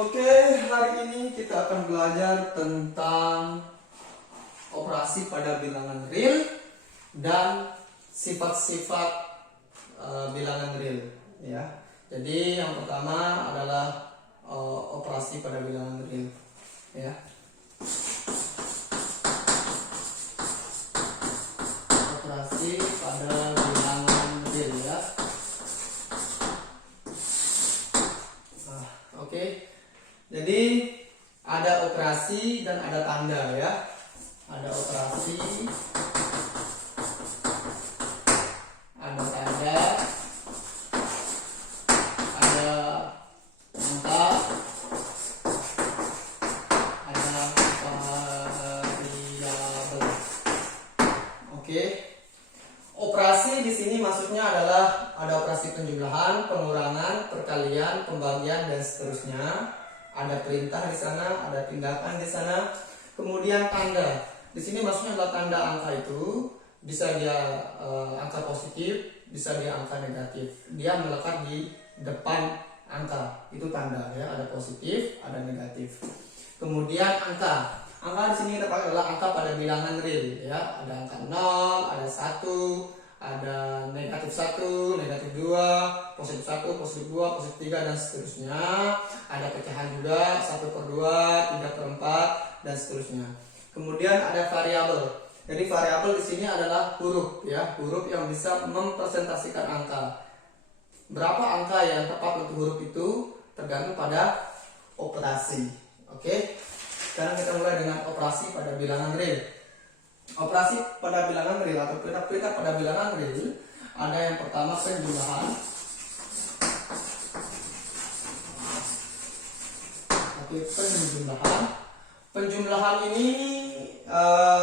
Oke, hari ini kita akan belajar tentang operasi pada bilangan real dan sifat-sifat bilangan real, ya. Jadi yang pertama adalah operasi pada bilangan real, ya. Operasi pada bilangan real, ya. Oke. Jadi ada operasi dan ada tanda, ya. Ada operasi, ada tanda, ada angka, ada variabel. Oke. Operasi di sini maksudnya adalah ada operasi penjumlahan, pengurangan, perkalian, pembagian dan seterusnya. Ada perintah di sana, ada tindakan di sana. Kemudian tanda. Di sini maksudnya adalah tanda angka itu bisa dia angka positif, bisa dia angka negatif. Dia melekat di depan angka. Itu tanda, ya. Ada positif, ada negatif. Kemudian angka. Angka di sini kita pakai adalah angka pada bilangan real, ya. Ada angka 0, ada 1, ada negatif 1, negatif 2, positif 1, positif 2, positif 3 dan seterusnya. Ada pecahan juga 1/2, 3/4 dan seterusnya. Kemudian ada variabel. Jadi variabel di sini adalah huruf, ya, huruf yang bisa mempresentasikan angka. Berapa angka yang tepat untuk huruf itu tergantung pada operasi. Oke. Sekarang kita mulai dengan operasi pada bilangan real. Operasi pada bilangan real atau perintah-perintah pada bilangan real ada yang pertama penjumlahan. Oke, penjumlahan. Penjumlahan ini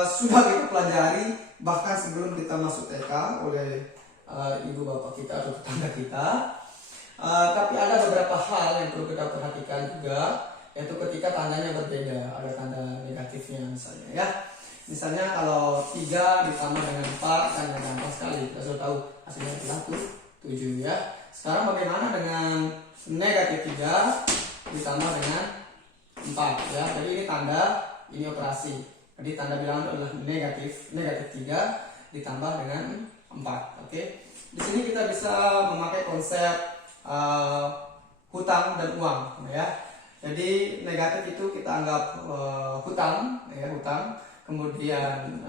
sudah kita pelajari bahkan sebelum kita masuk TK oleh ibu bapak kita atau tetangga kita. Tapi ada beberapa hal yang perlu kita perhatikan juga, yaitu ketika tandanya berbeda. Ada tanda negatifnya misalnya, ya. Misalnya kalau 3 ditambah dengan 4 kan gampang sekali. Kita sudah tahu hasilnya adalah 7, ya. Sekarang bagaimana dengan negatif 3 ditambah dengan 4, ya. Jadi ini tanda, ini operasi. Jadi tanda bilangan adalah negatif 3 ditambah dengan 4. Oke. Di sini kita bisa memakai konsep hutang dan uang, ya. Jadi negatif itu kita anggap hutang, ya, hutang. Kemudian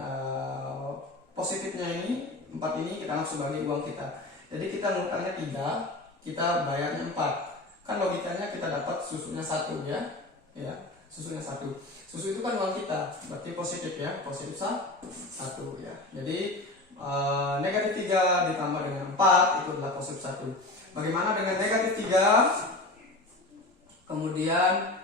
positifnya ini 4 ini kita anggap sebagai uang kita. Jadi kita ngutangnya 3, kita bayarnya 4. Kan logikanya kita dapat susunya 1, ya. Ya, susunya 1. Susu itu kan uang kita, berarti positif, ya. Positif 1, ya. Jadi negatif 3 ditambah dengan 4 itu adalah positif 1. Bagaimana dengan negatif 3? Kemudian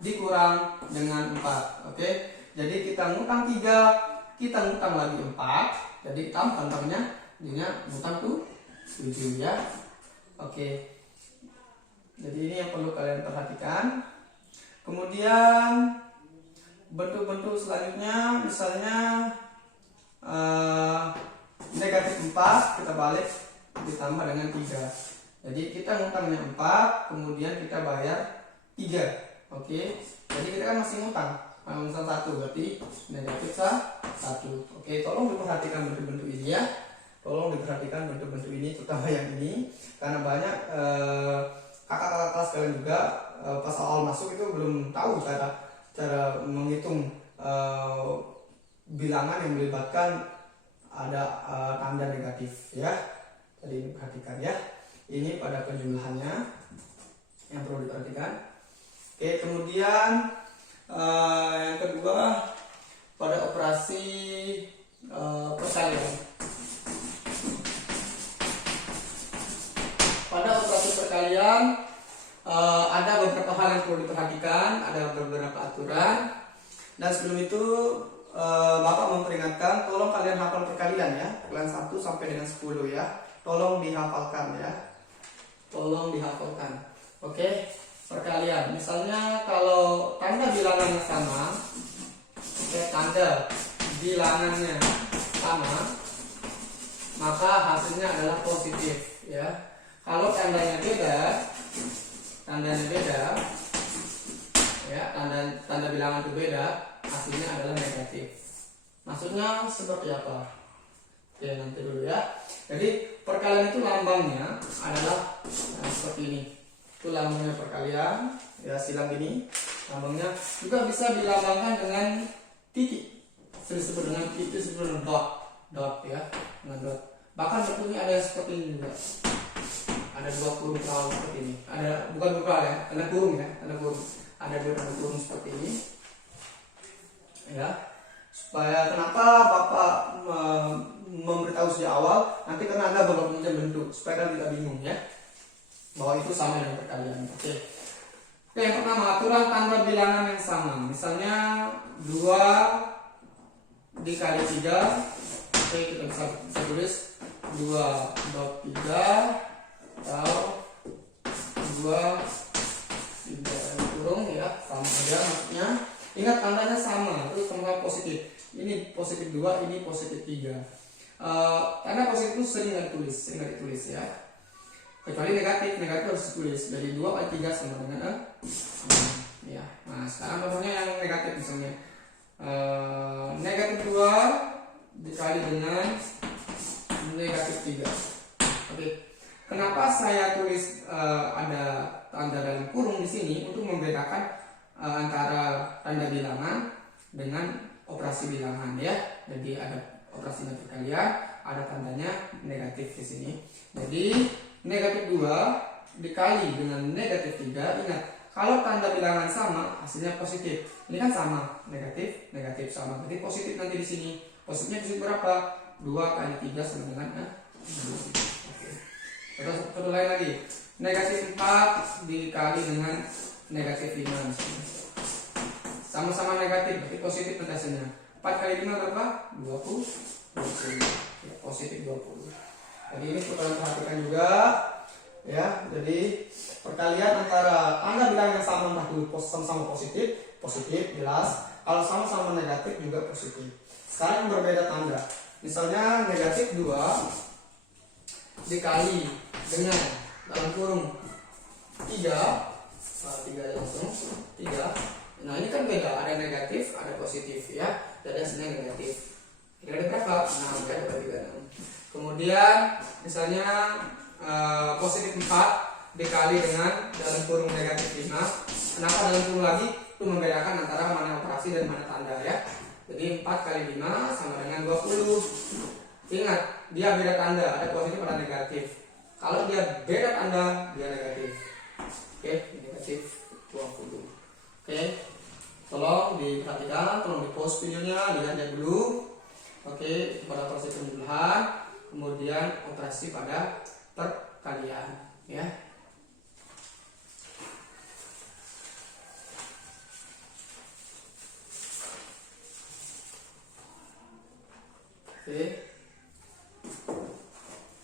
dikurang dengan 4. Oke. Jadi kita ngutang 3, kita ngutang lagi 4. Jadi tambahnya jadinya ngutang 7, ya. Oke. Jadi ini yang perlu kalian perhatikan. Kemudian bentuk-bentuk selanjutnya misalnya negatif 4 kita balik ditambah dengan 3. Jadi kita ngutangnya 4, kemudian kita bayar 3. Oke, jadi kita kan masih ngutang 1, berarti negatif 1. Oke, tolong diperhatikan bentuk-bentuk ini, ya. Tolong diperhatikan bentuk-bentuk ini, terutama yang ini, karena banyak kakak-kakak kelas kalian juga pas awal masuk itu belum tahu cara menghitung bilangan yang melibatkan ada tanda negatif, ya. Jadi ini perhatikan, ya. Ini pada penjumlahannya yang perlu diperhatikan. Oke, kemudian yang kedua pada operasi perkalian. Pada operasi perkalian ada beberapa hal yang perlu diperhatikan, ada beberapa aturan. Dan sebelum itu Bapak memperingatkan, tolong kalian hafal perkalian, ya. Perkalian 1 sampai dengan 10, ya. Tolong dihafalkan, ya. Tolong dihafalkan. Oke. Perkalian, misalnya kalau tanda bilangannya sama, tanda bilangannya sama, maka hasilnya adalah positif, ya. Kalau tandanya beda, tandanya beda, ya, tanda bilangan itu beda, hasilnya adalah negatif. Maksudnya seperti apa? Oke, nanti dulu ya. Jadi perkalian itu lambangnya adalah seperti ini. Itu lambangnya perkalian, ya, silang ini. Lambangnya juga bisa dilambangkan dengan titik. Disebut dengan titik, disebut dengan dot, ya, dengan dot. Bahkan bentuknya ada seperti ini juga. Ada dua kurung perahu seperti ini. Ada, bukan buka ya, ada kurung ya, ada kurung. Ada dua tanda kurung seperti ini. Ya. Supaya kenapa Bapak memberitahu sejak awal, nanti karena Anda bakal punya bentuk, supaya Anda tidak bingung ya, bahwa itu sama dengan perkalian. Oke. Oke, yang pertama, aturan tanda bilangan yang sama. Misalnya 2 dikali 3. Oke, kita bisa tulis 2/3 atau 2/3 kurung, ya, sama aja maksudnya. Ingat tandanya sama, terus sama positif. Ini positif 2, ini positif 3. Tanda positif itu sering nggak ditulis ya. Kecuali negatif harus ditulis. Jadi 2/3 sama dengan ya. Nah, sekarang contohnya yang negatif misalnya. Negatif 2 dikali dengan negatif 3. Oke. Kenapa saya tulis ada tanda dalam kurung di sini untuk membedakan antara tanda bilangan dengan operasi bilangan ya. Jadi ada operasinya perkalian, ada tandanya negatif di sini. Jadi negatif 2 dikali dengan negatif 3. Ingat, kalau tanda bilangan sama, hasilnya positif. Ini kan sama, negatif sama. Jadi positif nanti di sini. Positifnya di sini berapa? 2 kali 3 sama dengan 2. Oke. Terus satu lain lagi. Negatif 4 dikali dengan negatif 5 misalnya. Sama-sama negatif, berarti positif nanti hasilnya. 4 kali 5 berapa? 20. Ya, positif 20. Jadi ini perlu kalian perhatikan juga ya. Jadi perkalian antara tanda bilangan yang sama, entah itu sama-sama positif jelas. Kalau sama-sama negatif juga positif. Sekarang yang berbeda tanda. Misalnya negatif 2 dikali dengan dalam kurung 3. 3 langsung 3. Nah, ini kan beda, ada negatif, ada positif ya. Jadi hasilnya negatif. Kira-kira berapa? 6 kan, 36. Kemudian misalnya positif 4 dikali dengan dalam kurung negatif 5. Kenapa dalam kurung lagi? Itu membedakan antara mana operasi dan mana tanda ya. Jadi 4 kali 5 sama dengan 20. Ingat, dia beda tanda, ada positif ada negatif. Kalau dia beda tanda, dia negatif. Oke, negatif 20. Oke, tolong diperhatikan, tolong di pause videonya, dilihat dulu. Oke, pada operasi penjumlahan, kemudian operasi pada perkalian, ya. Oke.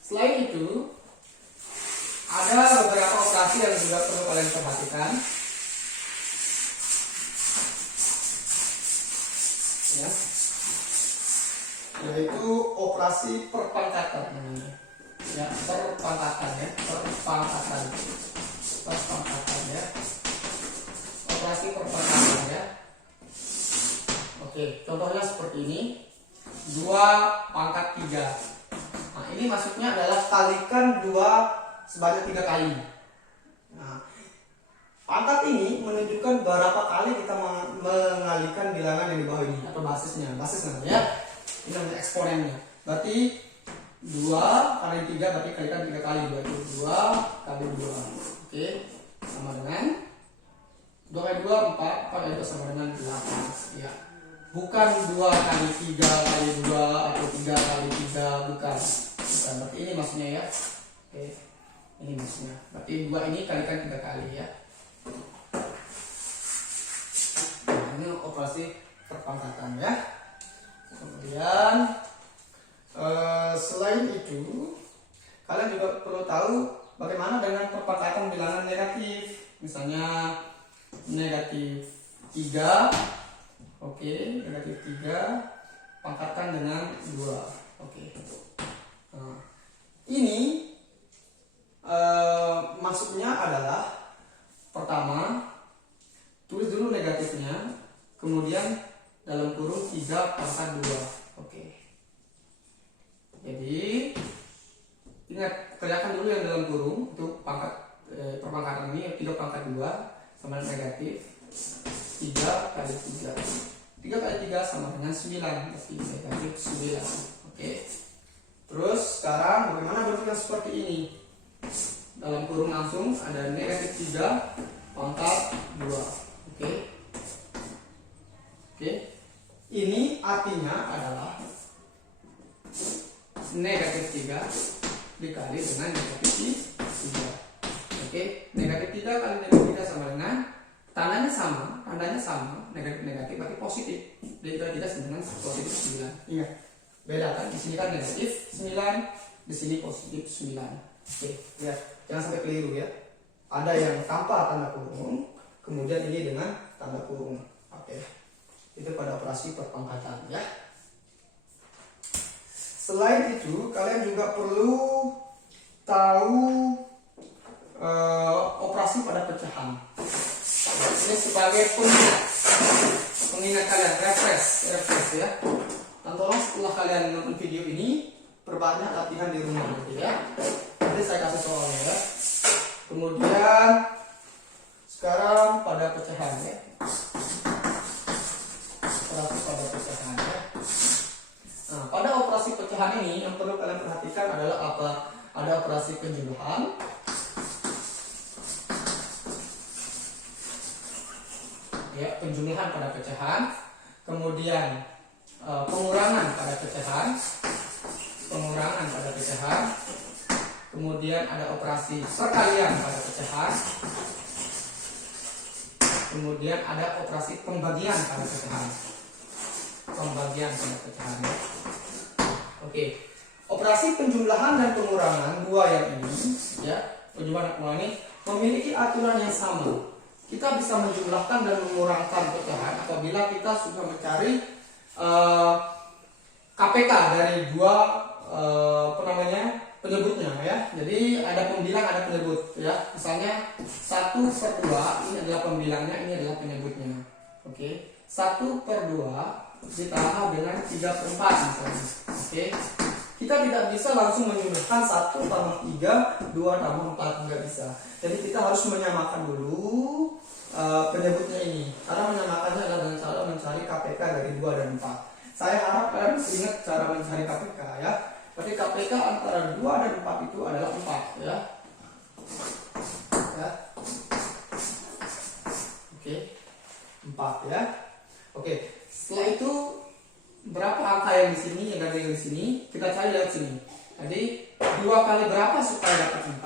Selain itu, ada beberapa operasi yang juga perlu kalian perhatikan. Ya, yaitu operasi perpangkatan namanya. Ya, perpangkatan ya, perpangkatan ya. Operasi perpangkatan ya. Oke, contohnya seperti ini. 2/3. Nah, ini maksudnya adalah kalikan 2 sebanyak 3 kali. Nah, pangkat ini menunjukkan berapa kali kita mengalihkan bilangan yang di bawah ini atau basis namanya ya. Ini namanya eksponennya. Berarti 2 kali 3 berarti kalikan 3 kali. Berarti 2 kali 2. Oke, sama dengan 2 kali 2 4, 4 kali 2 sama dengan 8. Ya. Bukan 2 kali 3 kali 2 atau 3 kali 3, bukan. Berarti ini maksudnya ya. Oke. Ini maksudnya. Berarti 2 ini kalikan 3 kali ya. Nah, ini operasi perpangkatan ya. Kemudian selain itu, kalian juga perlu tahu bagaimana dengan perpangkatan bilangan negatif. Misalnya negatif 3. Oke, negatif 3 pangkatkan dengan 2. Oke. Nah, ini maksudnya adalah pertama, tulis dulu negatifnya, kemudian dalam kurung 3 pangkat 2. Oke. Jadi ingat, kerjakan dulu yang dalam kurung itu pangkat perpangkatan ini 3 pangkat 2 sama dengan negatif 3 kali 3. 3 kali 3 sama dengan 9, berarti negatif 9. Oke. Terus sekarang bagaimana bentuknya seperti ini? Dalam kurung langsung ada negatif 3 pangkat 2. Oke. Oke. Ini artinya adalah negatif 3 dikali dengan negatif 3. Oke. Negatif 3 kali negatif 3 sama dengan tandanya sama, negatif berarti positif. Jadi kita sama dengan positif 9. Ingat, beda kan? Di sini kan negatif 9, di sini positif 9. Oke, lihat, jangan sampai keliru ya. Ada yang tanpa tanda kurung, kemudian ini dengan tanda kurung. Oke, itu pada operasi perpangkatan ya. Selain itu, kalian juga perlu tahu operasi pada pecahan. Ini sebagai pengingat kalian, refresh ya. Dan tolong setelah kalian nonton video ini, perbanyak latihan di rumah nanti ya. Nanti saya kasih soalnya ya. Kemudian sekarang pada pecahan ya. Operasi pada pecahan ya. Nah, pada operasi pecahan ini yang perlu kalian perhatikan adalah apa? Ada operasi penjumlahan, ya, penjumlahan pada pecahan, kemudian pengurangan pada pecahan, kemudian ada operasi perkalian pada pecahan, kemudian ada operasi pembagian pada pecahan. Oke, operasi penjumlahan dan pengurangan dua yang ini, ya, penjumlahan dan pengurangan ini memiliki aturan yang sama. Kita bisa menjumlahkan dan mengurangkan pecahan apabila kita sudah mencari KPK dari dua penyebutnya ya. Jadi ada pembilang, ada penyebut ya. Misalnya 1/2 ini adalah pembilangnya, ini adalah penyebutnya. Oke. 1/2 ditambah dengan 3/4 misalnya. Oke. Kita tidak bisa langsung menjumlahkan 1 tambah 3, 2 tambah 4, nggak bisa. Jadi kita harus menyamakan dulu penyebutnya ini. Karena menyamakannya adalah dengan cara mencari KPK dari 2 dan 4. Saya harap kalian ingat cara mencari KPK ya. Berarti KPK antara 2 dan 4 itu adalah 4 ya. Oke. 4 ya. Oke. Setelah itu berapa angka yang di sini, yang ada yang di sini, kita cari dari sini. Jadi 2 kali berapa supaya dapat 4?